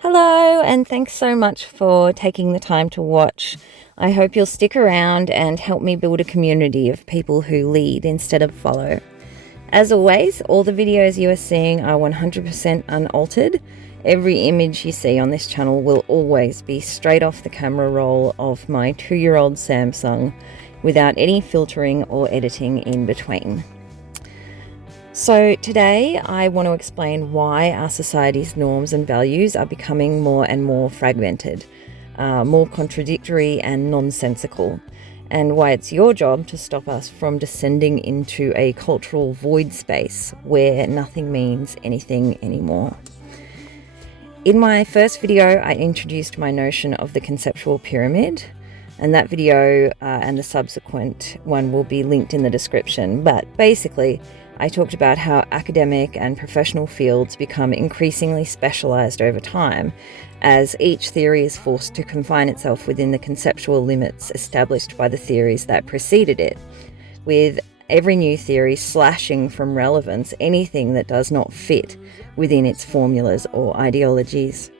Hello, and thanks so much for taking the time to watch. I hope you'll stick around and help me build a community of people who lead instead of follow. As always, all the videos you are seeing are 100% unaltered. Every image you see on this channel will always be straight off the camera roll of my 2-year-old Samsung without any filtering or editing in between. So today I want to explain why our society's norms and values are becoming more and more fragmented, more contradictory and nonsensical, and why it's your job to stop us from descending into a cultural void space where nothing means anything anymore. In my first video, I introduced my notion of the conceptual pyramid, and that video and the subsequent one will be linked in the description. But basically, I talked about how academic and professional fields become increasingly specialized over time, as each theory is forced to confine itself within the conceptual limits established by the theories that preceded it, with every new theory slashing from relevance anything that does not fit within its formulas or ideologies.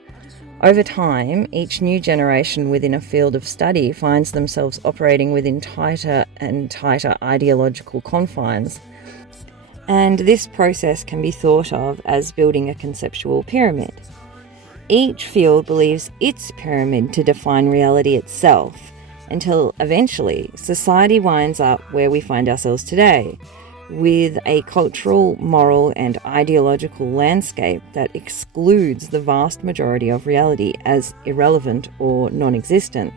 Over time, each new generation within a field of study finds themselves operating within tighter and tighter ideological confines. And this process can be thought of as building a conceptual pyramid. Each field believes its pyramid to define reality itself, until eventually society winds up where we find ourselves today, with a cultural, moral, and ideological landscape that excludes the vast majority of reality as irrelevant or non-existent,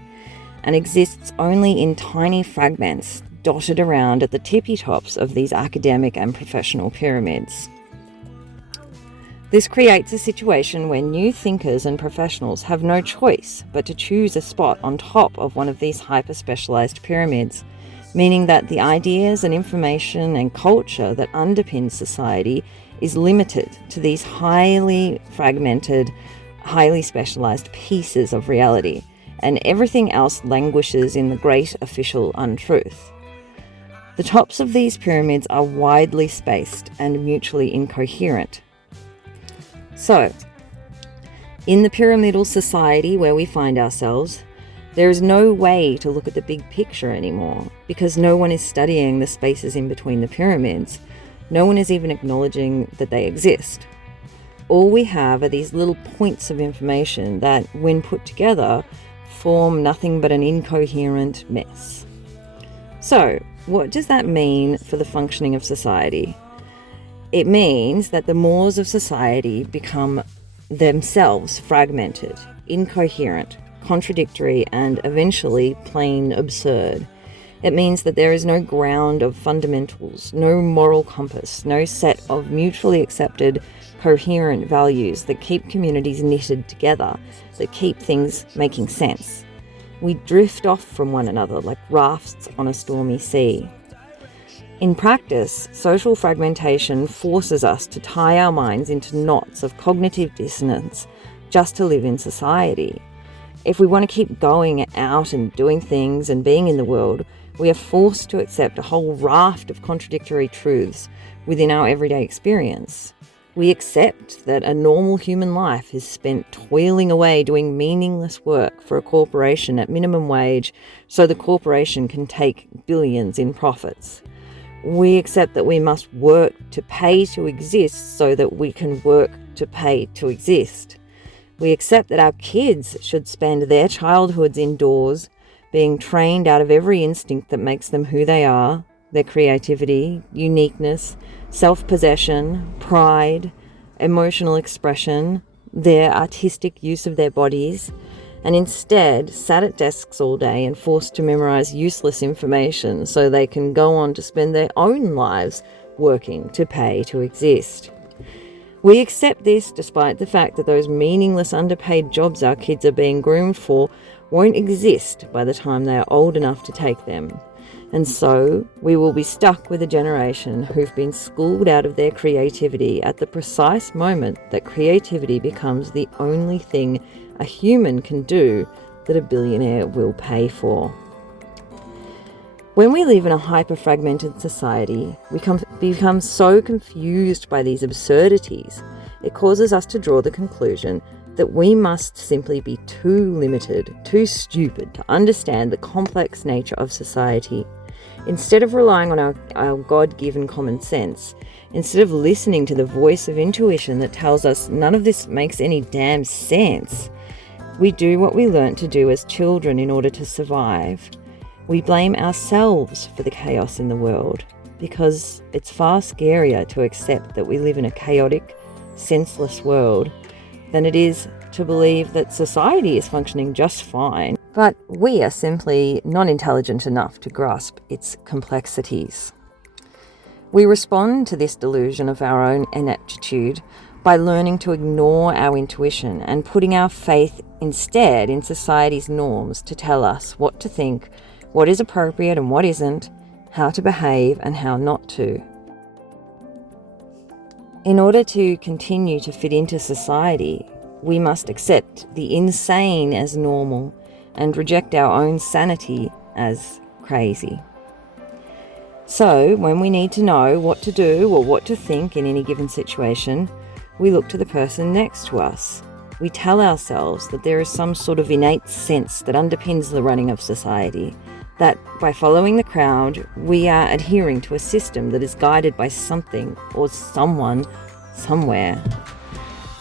and exists only in tiny fragments dotted around at the tippy tops of these academic and professional pyramids. This creates a situation where new thinkers and professionals have no choice but to choose a spot on top of one of these hyper-specialized pyramids, meaning that the ideas and information and culture that underpin society is limited to these highly fragmented, highly specialized pieces of reality, and everything else languishes in the great official untruth. The tops of these pyramids are widely spaced and mutually incoherent. So, in the pyramidal society where we find ourselves, there is no way to look at the big picture anymore, because no one is studying the spaces in between the pyramids. No one is even acknowledging that they exist. All we have are these little points of information that, when put together, form nothing but an incoherent mess. So, what does that mean for the functioning of society? It means that the mores of society become themselves fragmented, incoherent, contradictory, and eventually plain absurd. It means that there is no ground of fundamentals, no moral compass, no set of mutually accepted, coherent values that keep communities knitted together, that keep things making sense. We drift off from one another like rafts on a stormy sea. In practice, social fragmentation forces us to tie our minds into knots of cognitive dissonance just to live in society. If we want to keep going out and doing things and being in the world, we are forced to accept a whole raft of contradictory truths within our everyday experience. We accept that a normal human life is spent toiling away doing meaningless work for a corporation at minimum wage so the corporation can take billions in profits. We accept that we must work to pay to exist so that we can work to pay to exist. We accept that our kids should spend their childhoods indoors, being trained out of every instinct that makes them who they are, their creativity, uniqueness, self-possession, pride, emotional expression, their artistic use of their bodies, and instead sat at desks all day and forced to memorize useless information so they can go on to spend their own lives working to pay to exist. We accept this despite the fact that those meaningless underpaid jobs our kids are being groomed for won't exist by the time they are old enough to take them. And so we will be stuck with a generation who've been schooled out of their creativity at the precise moment that creativity becomes the only thing a human can do that a billionaire will pay for. When we live in a hyper-fragmented society, we become so confused by these absurdities, it causes us to draw the conclusion that we must simply be too limited, too stupid to understand the complex nature of society. Instead of relying on our God-given common sense, instead of listening to the voice of intuition that tells us none of this makes any damn sense, we do what we learnt to do as children in order to survive. We blame ourselves for the chaos in the world, because it's far scarier to accept that we live in a chaotic, senseless world than it is to believe that society is functioning just fine, but we are simply not intelligent enough to grasp its complexities. We respond to this delusion of our own ineptitude by learning to ignore our intuition and putting our faith instead in society's norms to tell us what to think, what is appropriate and what isn't, how to behave and how not to. In order to continue to fit into society, we must accept the insane as normal and reject our own sanity as crazy. So, when we need to know what to do or what to think in any given situation, we look to the person next to us. We tell ourselves that there is some sort of innate sense that underpins the running of society, that by following the crowd, we are adhering to a system that is guided by something or someone somewhere.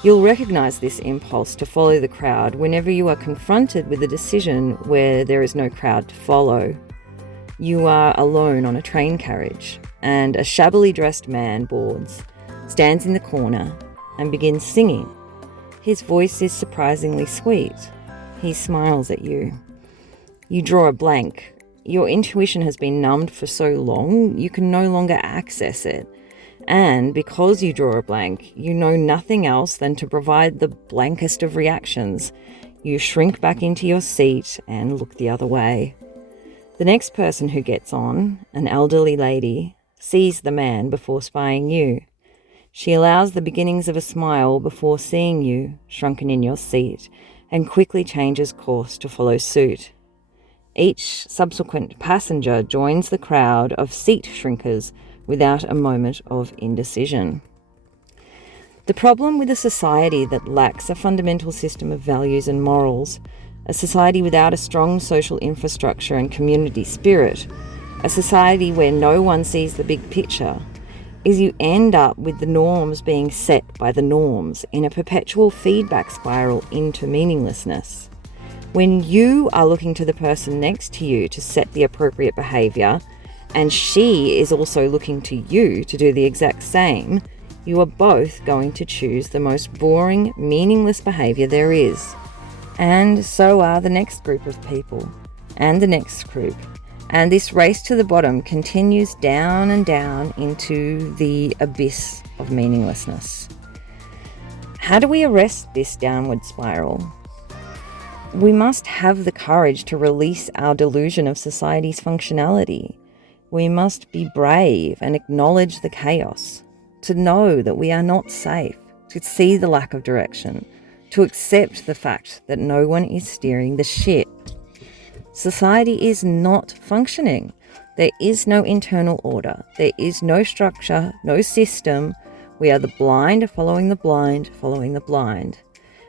You'll recognize this impulse to follow the crowd whenever you are confronted with a decision where there is no crowd to follow. You are alone on a train carriage, and a shabbily dressed man boards, stands in the corner, and begins singing. His voice is surprisingly sweet. He smiles at you. You draw a blank. Your intuition has been numbed for so long, you can no longer access it. And because you draw a blank, you know nothing else than to provide the blankest of reactions. You shrink back into your seat and look the other way. The next person who gets on, an elderly lady, sees the man before spying you. She allows the beginnings of a smile before seeing you, shrunken in your seat, and quickly changes course to follow suit. Each subsequent passenger joins the crowd of seat shrinkers without a moment of indecision. The problem with a society that lacks a fundamental system of values and morals, a society without a strong social infrastructure and community spirit, a society where no one sees the big picture, is you end up with the norms being set by the norms in a perpetual feedback spiral into meaninglessness. When you are looking to the person next to you to set the appropriate behaviour, and she is also looking to you to do the exact same, you are both going to choose the most boring, meaningless behaviour there is. And so are the next group of people, and the next group. And this race to the bottom continues down and down into the abyss of meaninglessness. How do we arrest this downward spiral? We must have the courage to release our delusion of society's functionality. We must be brave and acknowledge the chaos, to know that we are not safe, to see the lack of direction, to accept the fact that no one is steering the ship. Society is not functioning. There is no internal order. There is no structure, no system. We are the blind following the blind, following the blind.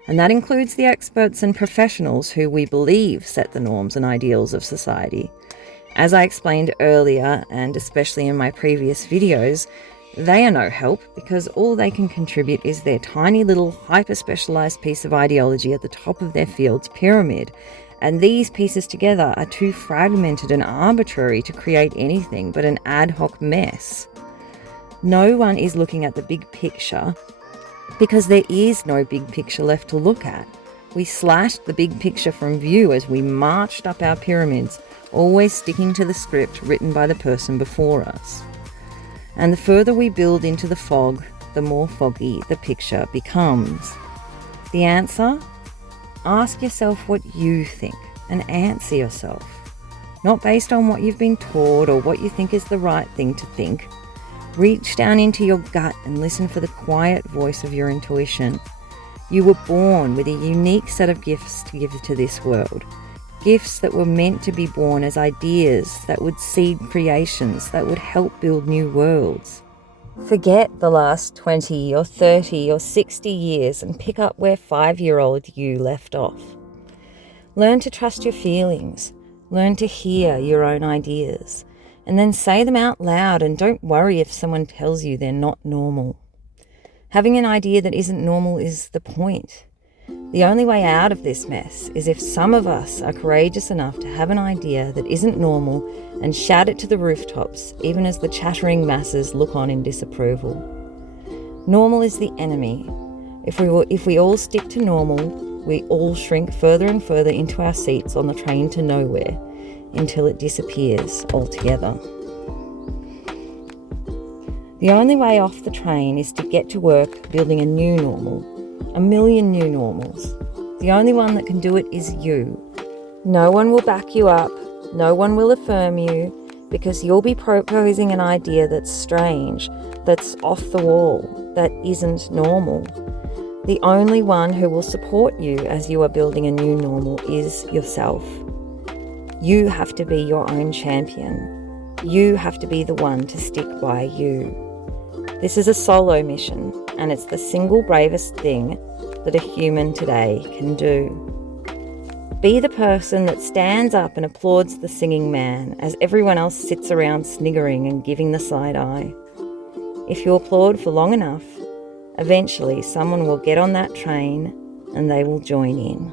And that includes the experts and professionals who we believe set the norms and ideals of society. As I explained earlier, and especially in my previous videos, they are no help because all they can contribute is their tiny little hyper-specialized piece of ideology at the top of their field's pyramid. And these pieces together are too fragmented and arbitrary to create anything but an ad hoc mess. No one is looking at the big picture because there is no big picture left to look at. We slashed the big picture from view as we marched up our pyramids, always sticking to the script written by the person before us. And the further we build into the fog, the more foggy the picture becomes. The answer? Ask yourself what you think and answer yourself. Not based on what you've been taught or what you think is the right thing to think. Reach down into your gut and listen for the quiet voice of your intuition. You were born with a unique set of gifts to give to this world. Gifts that were meant to be born as ideas that would seed creations that would help build new worlds. Forget the last 20 or 30 or 60 years and pick up where 5-year-old you left off. Learn to trust your feelings. Learn to hear your own ideas. And then say them out loud, and don't worry if someone tells you they're not normal. Having an idea that isn't normal is the point. The only way out of this mess is if some of us are courageous enough to have an idea that isn't normal and shout it to the rooftops, even as the chattering masses look on in disapproval. Normal is the enemy. If we all stick to normal, we all shrink further and further into our seats on the train to nowhere until it disappears altogether. The only way off the train is to get to work building a new normal. 1 million new normals. The only one that can do it is you. No one will back you up. No one will affirm you, because you'll be proposing an idea that's strange, that's off the wall, that isn't normal. The only one who will support you as you are building a new normal is yourself. You have to be your own champion. You have to be the one to stick by you. This is a solo mission, and it's the single bravest thing that a human today can do. Be the person that stands up and applauds the singing man as everyone else sits around sniggering and giving the side eye. If you applaud for long enough, eventually someone will get on that train and they will join in.